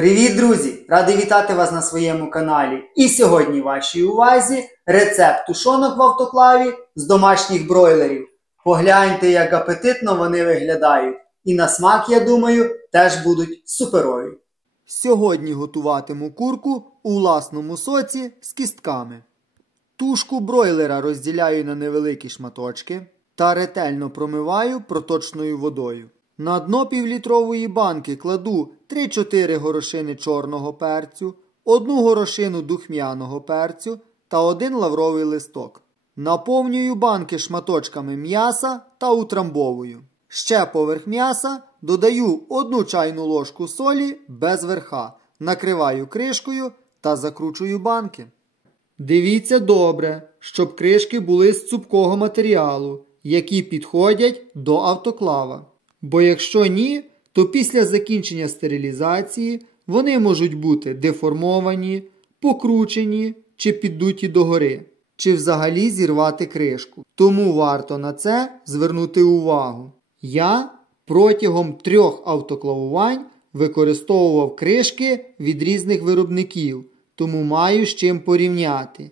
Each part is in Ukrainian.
Привіт, друзі! Радий вітати вас на своєму каналі. І сьогодні в вашій увазі рецепт тушонок в автоклаві з домашніх бройлерів. Погляньте, як апетитно вони виглядають. І на смак, я думаю, теж будуть суперові. Сьогодні готуватиму курку у власному соці з кістками. Тушку бройлера розділяю на невеликі шматочки та ретельно промиваю проточною водою. На дно півлітрової банки кладу 3-4 горошини чорного перцю, 1 горошину духмяного перцю та 1 лавровий листок. Наповнюю банки шматочками м'яса та утрамбовую. Ще поверх м'яса додаю 1 чайну ложку солі без верха, накриваю кришкою та закручую банки. Дивіться добре, щоб кришки були з цупкого матеріалу, які підходять до автоклава. Бо якщо ні, то після закінчення стерилізації вони можуть бути деформовані, покручені чи піддуті догори, чи взагалі зірвати кришку. Тому варто на це звернути увагу. Я протягом 3 автоклавувань використовував кришки від різних виробників, тому маю з чим порівняти.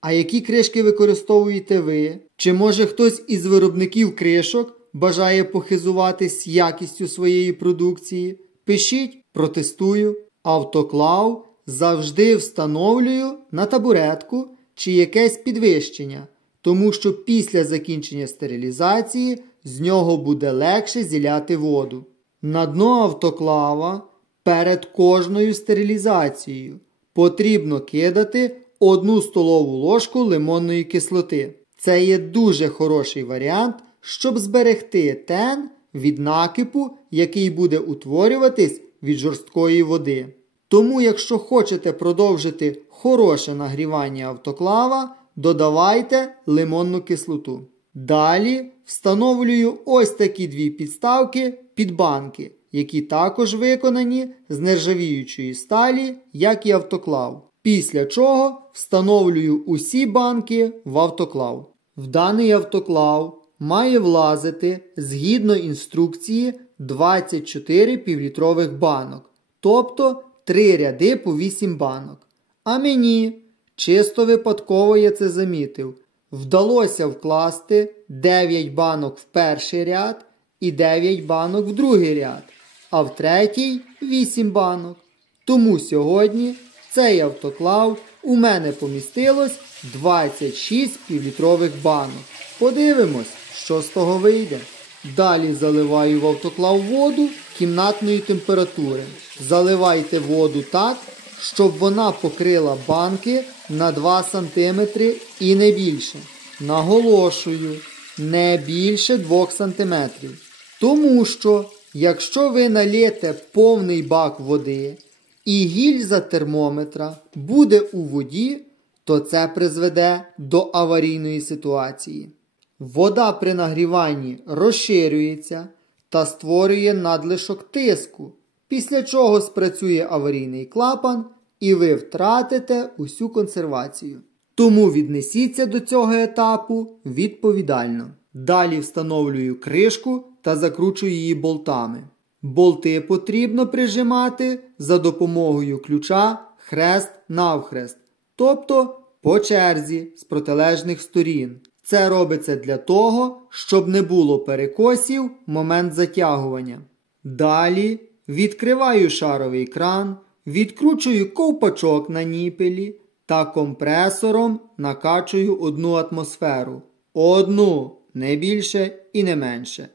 А які кришки використовуєте ви? Чи може хтось із виробників кришок бажає похизуватись якістю своєї продукції? Пишіть, протестую. Автоклав завжди встановлюю на табуретку чи якесь підвищення, тому що після закінчення стерилізації з нього буде легше зіляти воду. На дно автоклава перед кожною стерилізацією потрібно кидати 1 столову ложку лимонної кислоти. Це є дуже хороший варіант, щоб зберегти тен від накипу, який буде утворюватись від жорсткої води. Тому, якщо хочете продовжити хороше нагрівання автоклава, додавайте лимонну кислоту. Далі встановлюю ось такі 2 підставки під банки, які також виконані з нержавіючої сталі, як і автоклав. Після чого встановлюю усі банки в автоклав. В даний автоклав має влазити, згідно інструкції, 24 півлітрових банок, тобто 3 ряди по 8 банок. А мені, чисто випадково я це замітив, вдалося вкласти 9 банок в перший ряд і 9 банок в другий ряд, а в третій 8 банок. Тому сьогодні цей автоклав у мене помістилось 26 півлітрових банок. Подивимось, що з того вийде. Далі заливаю в автоклав воду кімнатної температури. Заливайте воду так, щоб вона покрила банки на 2 см і не більше. Наголошую, не більше 2 см. Тому що, якщо ви налєте повний бак води і гільза термометра буде у воді, то це призведе до аварійної ситуації. Вода при нагріванні розширюється та створює надлишок тиску, після чого спрацює аварійний клапан і ви втратите усю консервацію. Тому віднесіться до цього етапу відповідально. Далі встановлюю кришку та закручую її болтами. Болти потрібно прижимати за допомогою ключа хрест-навхрест, тобто по черзі з протилежних сторін. Це робиться для того, щоб не було перекосів в момент затягування. Далі відкриваю шаровий кран, відкручую ковпачок на ніпелі та компресором накачую 1 атмосферу. 1, не більше і не менше.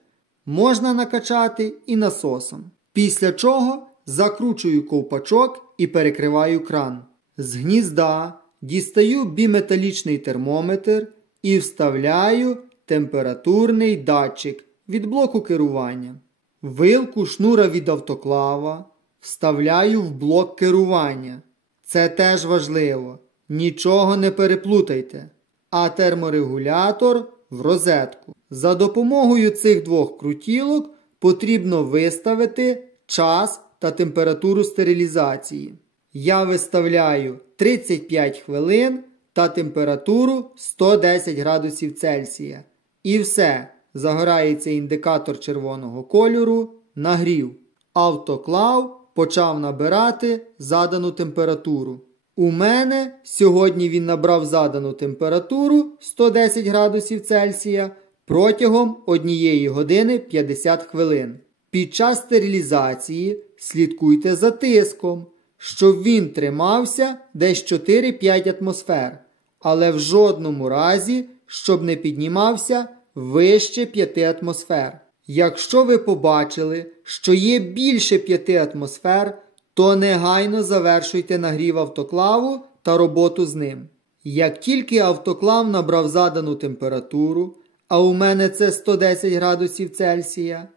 Можна накачати і насосом. Після чого закручую ковпачок і перекриваю кран. З гнізда дістаю біметалічний термометр і вставляю температурний датчик від блоку керування. Вилку шнура від автоклава вставляю в блок керування. Це теж важливо. Нічого не переплутайте. А терморегулятор в розетку. За допомогою цих 2 крутілок потрібно виставити час та температуру стерилізації. Я виставляю 35 хвилин та температуру 110 градусів Цельсія. І все, загорається індикатор червоного кольору, нагрів. Автоклав почав набирати задану температуру. У мене сьогодні він набрав задану температуру 110 градусів Цельсія протягом 1 години 50 хвилин. Під час стерилізації слідкуйте за тиском, щоб він тримався десь 4-5 атмосфер, але в жодному разі, щоб не піднімався вище 5 атмосфер. Якщо ви побачили, що є більше 5 атмосфер, то негайно завершуйте нагрів автоклаву та роботу з ним. Як тільки автоклав набрав задану температуру, а у мене це 110 градусів Цельсія,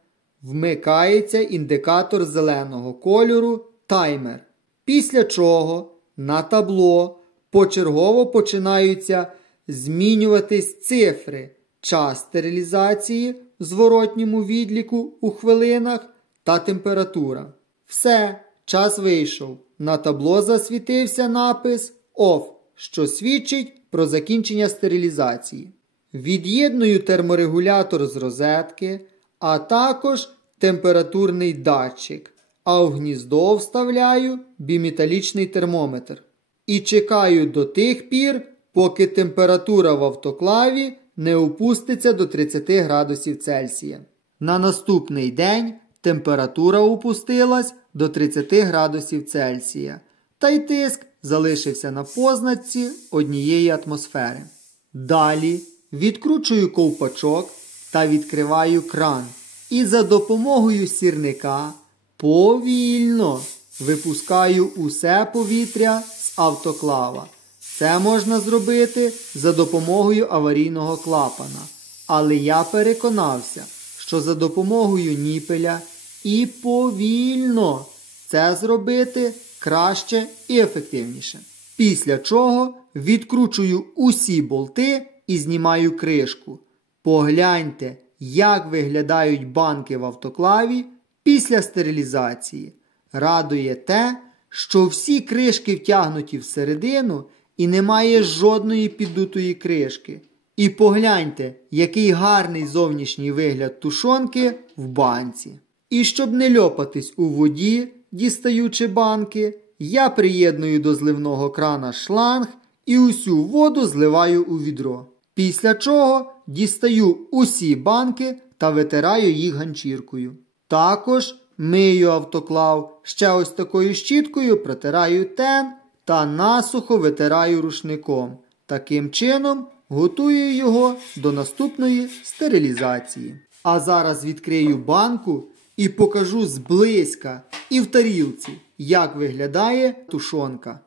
вмикається індикатор зеленого кольору «Таймер». Після чого на табло почергово починаються змінюватись цифри час стерилізації в зворотньому відліку у хвилинах та температура. Все, час вийшов. На табло засвітився напис «OFF», що свідчить про закінчення стерилізації. Від'єдную терморегулятор з розетки, а також температурний датчик, а в гніздо вставляю біметалічний термометр. І чекаю до тих пір, поки температура в автоклаві не опуститься до 30 градусів Цельсія. На наступний день температура опустилась до 30 градусів Цельсія, та й тиск залишився на позначці 1 атмосфери. Далі відкручую ковпачок та відкриваю кран. І за допомогою сірника повільно випускаю усе повітря з автоклава. Це можна зробити за допомогою аварійного клапана. Але я переконався, що за допомогою ніпеля і повільно це зробити краще і ефективніше. Після чого відкручую усі болти і знімаю кришку. Погляньте, як виглядають банки в автоклаві після стерилізації. Радує те, що всі кришки втягнуті всередину і немає жодної піддутої кришки. І погляньте, який гарний зовнішній вигляд тушонки в банці. І щоб не льопатись у воді, дістаючи банки, я приєдную до зливного крана шланг і усю воду зливаю у відро. Після чого дістаю усі банки та витираю їх ганчіркою. Також мию автоклав ще ось такою щіткою, протираю тен та насухо витираю рушником. Таким чином готую його до наступної стерилізації. А зараз відкрию банку і покажу зблизька і в тарілці, як виглядає тушонка.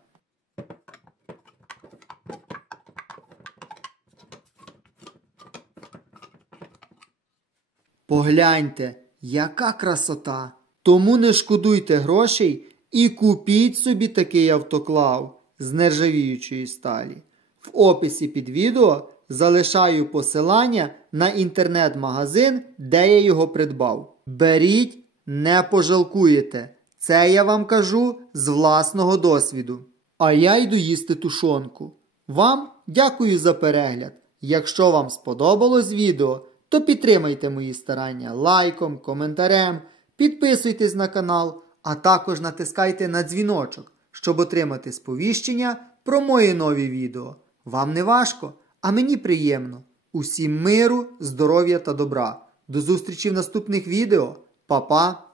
Погляньте, яка красота! Тому не шкодуйте грошей і купіть собі такий автоклав з нержавіючої сталі. В описі під відео залишаю посилання на інтернет-магазин, де я його придбав. Беріть, не пожалкуєте. Це я вам кажу з власного досвіду. А я йду їсти тушонку. Вам дякую за перегляд. Якщо вам сподобалось відео, то підтримайте мої старання лайком, коментарем, підписуйтесь на канал, а також натискайте на дзвіночок, щоб отримати сповіщення про мої нові відео. Вам не важко, а мені приємно. Усім миру, здоров'я та добра. До зустрічі в наступних відео. Па-па!